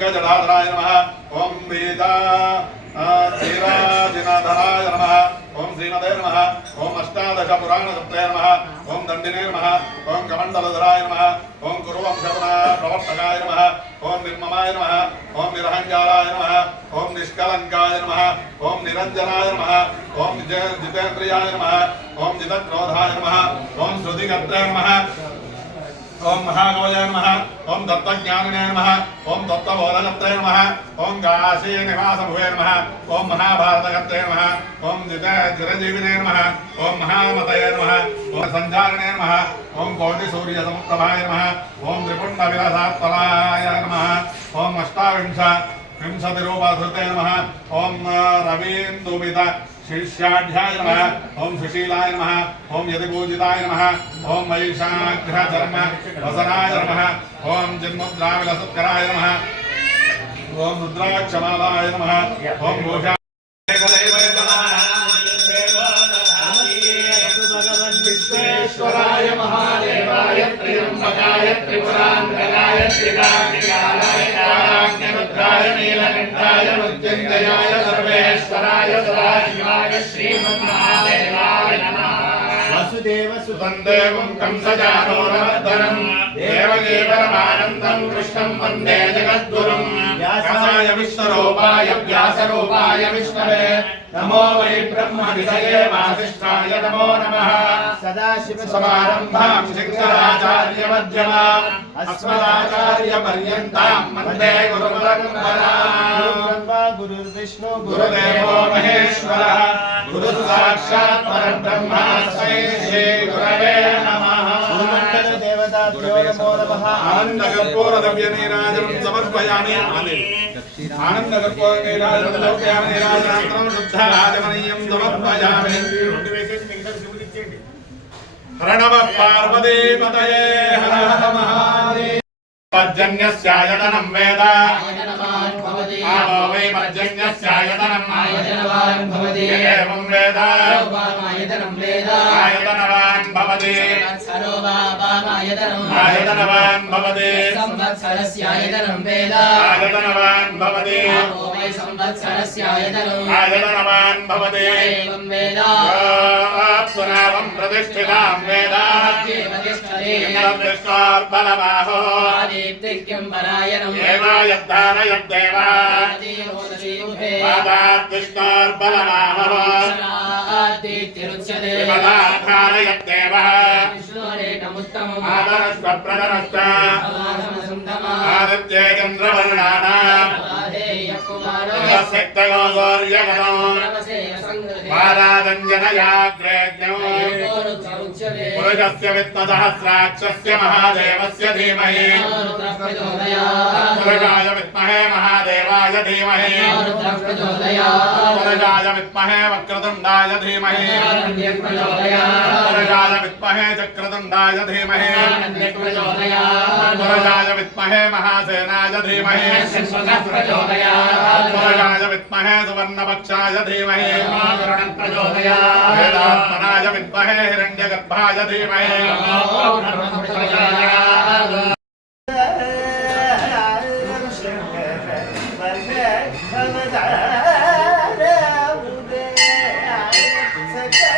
గజడాధరాయ నమ ఓం వేద శ్రీరాజనాథరాయ నమ ఓం శ్రీమదే నమ ఓం అష్టాదశ పురాణ సప్తయ నమ ఓం దండినే నమ ఓం కమండలధరాయ నమ ఓం కురువంశపున ప్రవర్తకాయ నమ ఓం నిర్మమాయ నమ ఓం నిరహంకారాయ నమ ఓం నిష్కలంకాయ నమ ఓం నిరంజనాయ నమ ఓం జిత జితేంద్రియాయ నమ ఓం జితక్రోధాయ ओम महागवजय नमः ओम दत्तज्ञानिने नमः ओम दत्तबोधकर्तये नमः ओम गाशे निवासभुवे नमः ओम महाभारतकर्तये नमः ओम जितेन्द्रजीविने नमः ओम महामतये नमः ओम सञ्चारिणे नमः ओम गौरीसूर्यसमुत्तमाय नमः ओम त्रिपुण्डविलासात्पलाय नमः ओम अष्टाविंश विंशतिरूपाधृते नमः ओम रवीन्दुमित शिष्याध्याय नम। ओं सुशीलाय नम। ओं यदिपूजिताय नम। ओं महिषाग्रधर्म वसनाय नमः। ओम जन्मद्राविलसत्कराय नम। ओं रुद्राक्षमालाय नम। ओं भूषा विश्वेश्वराय महादेवाय त्र्यम्बकाय నీలకంఠాయ మృత్యుంజయాయ సర్వేశ్వరాయ సదాశివాయ శ్రీమన్మహాదేవాయ నమః. వసుదేవ సుతం దేవం కంసజానోరవర్ధనం దేవకీ పరమానందం కృష్ణం వందే జగద్గురుం వ్యాసాయ విశ్వరూపాయ వ్యాసరూపాయ విష్ణవే. నమో వై బ్రహ్మ విదయే వాసిష్ఠాయ నమో నమః. సదాశివ సమారంభాం శంకరాచార్య మధ్యమాం అస్మదాచార్య పర్యంతాం వందే గురు పరంపరాం బ్రహ్మ గురుర్విష్ణు గురుదేవో మహేశ్వర గురు సాక్షాత్ పరబ్రహ్మ తస్మై శ్రీ గురవే నమః గురుమండల దేవతాభ్యో నమో నమః ఆనంద పర్జన్యస్యాయతనం వేద. ఆవో వై పర్జన్యస్యాయతనం. ఏవం వేద. ఆయతనవాన్ భవతి. భవతి సంవత్సరస్యాయతనం వేద ఆయతనవాన్ భవతి సంవత్సరస్యాయతనం ఆయతనవాన్ భవతి ఏవం వేద ఆప్సునావం ప్రతిష్ఠితాం వేద ప్రతిష్టతే ఇంద్రదృష్టార్బలమాహో ఆదిత్యం పరాయణం ఏవాయద్ధారయద్దేవ పాదార్దిష్టార్బలమాహో తిరుచ్యతే విపదాధారయద్దేవ విష్ణోరేకముత్తమం ఆదరస్వ ప్రదరస్వ సమాసమసంధమా ఆదిత్యే చంద్రవర్ణానాం పురుషస్య విద్మసహస్రాక్షస్య మహాదేవస్య ధీమహి పురుషాయ విద్మహే మహాదేవాయ ధీమహి పురుషాయ విద్మహే వక్రతుండాయ ధీమహి ज्ञानकुब्जाय विद्महे चक्रतुण्डाय धीमहे। पुरजाय विद्महे महासेनाय धीमहे। पुरजाय विद्महे सुवर्णपक्षाय धीमहे। वेदात्मनाय विद्महे हिरण्यगर्भाय धीमहे। Yeah.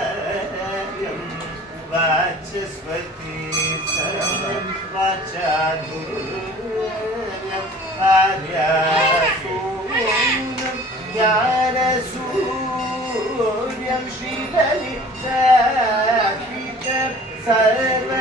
Vachaswati Saram Vachadurayam Aryasuryam Jnanasuryam Shri Lalita Sarva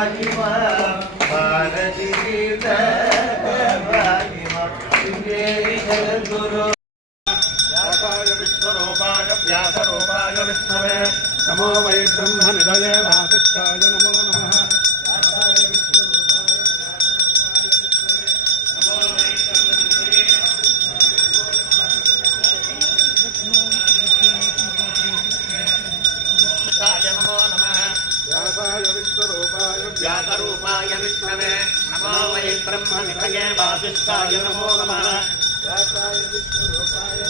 భాగ్యమా Bharati Gita భాగ్యమా Jagadguru Namo why బ్రహ్మ నిదయ వాసిష్ఠాయ నమో నమః व्यासरूपाय विष्णवे। नमो वै ब्रह्मनिधये वासिष्ठाय नमो नमः।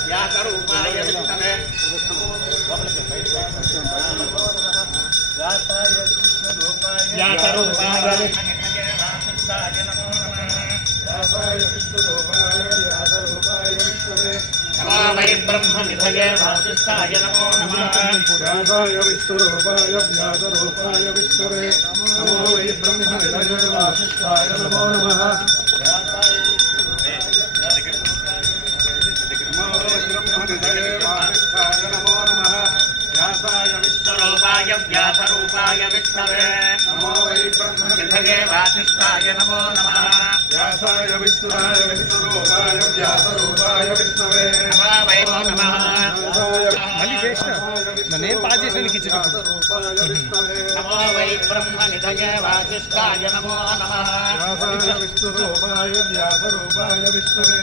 व्यासरूपाय विष्णवे। व्यासरूपाय विष्णवे। नमो वै ब्रह्मनिधये वासिष्ठाय नमो नमः। व्यासाय विष्णुरूपाय व्यासरूपाय विष्णवे नमो वै ब्रह्मनिधये वासिष्ठाय नमो नमः। नमो वै ब्रह्मनिधये वासिष्ठाय नमो नमः। व्यासाय स्वरूपाय व्यासरूपाय विष्णवे नमो वै ब्रह्मनिधये निधये वासिष्ठाय नमो नमः। व्यासाय विष्णुराय विष्णुरूपाय व्यासरूपाय విష్ణురూపాయ వ్యాసరూపాయ విష్ణవే.